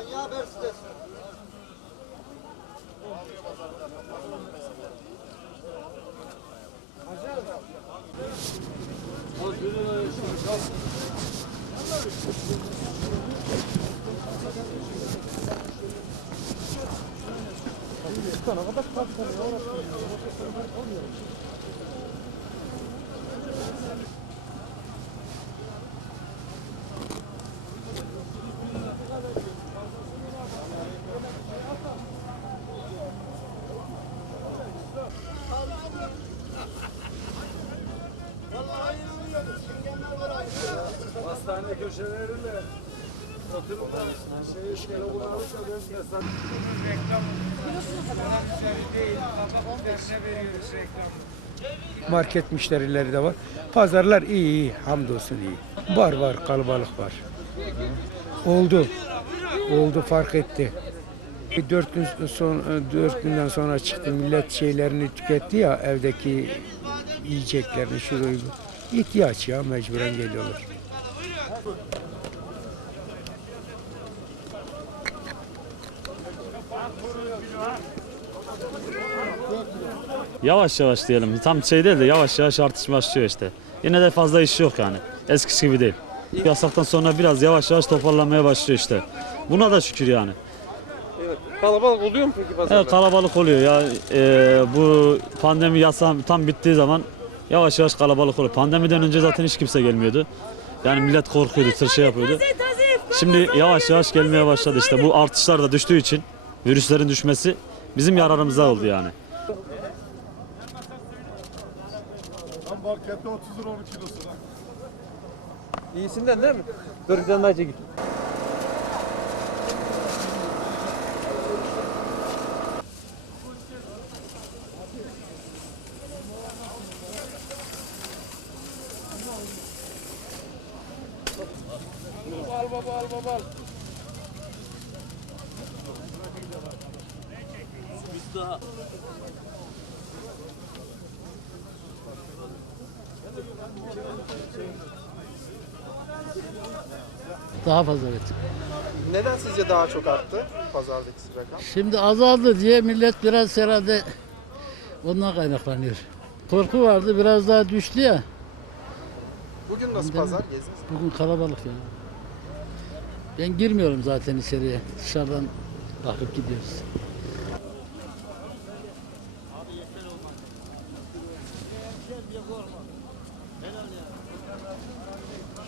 Manyağı haber sitesi. Çıkana kadar kalkmıyor. Orası olmuyor. Hastane köşelerinde oturup da şey alıp da ben mesaj Market müşterileri de var. Pazarlar iyi iyi. Hamdolsun iyi. Var var kalabalık var. Oldu. Oldu fark etti. Dört gün son dört günden sonra çıktı millet şeylerini tüketti ya evdeki yiyeceklerini şurayı ihtiyaç ya mecburen geliyorlar. Yavaş yavaş diyelim. Tam şey değil de yavaş yavaş artış başlıyor işte. Yine de fazla iş yok yani. Eskisi gibi değil. Yasaktan sonra biraz yavaş yavaş toparlanmaya başlıyor işte. Buna da şükür yani. Evet. Kalabalık oluyor mu peki pazarda? Evet kalabalık oluyor ya. Ee, bu pandemi yasağı tam bittiği zaman yavaş yavaş kalabalık oluyor. Pandemiden önce zaten hiç kimse gelmiyordu. Yani millet korkuyordu, tır şey yapıyordu. Şimdi yavaş yavaş gelmeye başladı işte. Bu artışlar da düştüğü için virüslerin düşmesi bizim yararımıza oldu yani. markette 30 lira 10 kilosu lan. İyisinden değil mi? Dur bir tane daha çekil. Daha fazla evet. Neden sizce daha çok arttı pazardaki rakam? Şimdi azaldı diye millet biraz herhalde ondan kaynaklanıyor. Korku vardı biraz daha düştü ya. Bugün nasıl pazar gezdiniz? Bugün kalabalık ya. Ben girmiyorum zaten içeriye. Dışarıdan bakıp gidiyoruz.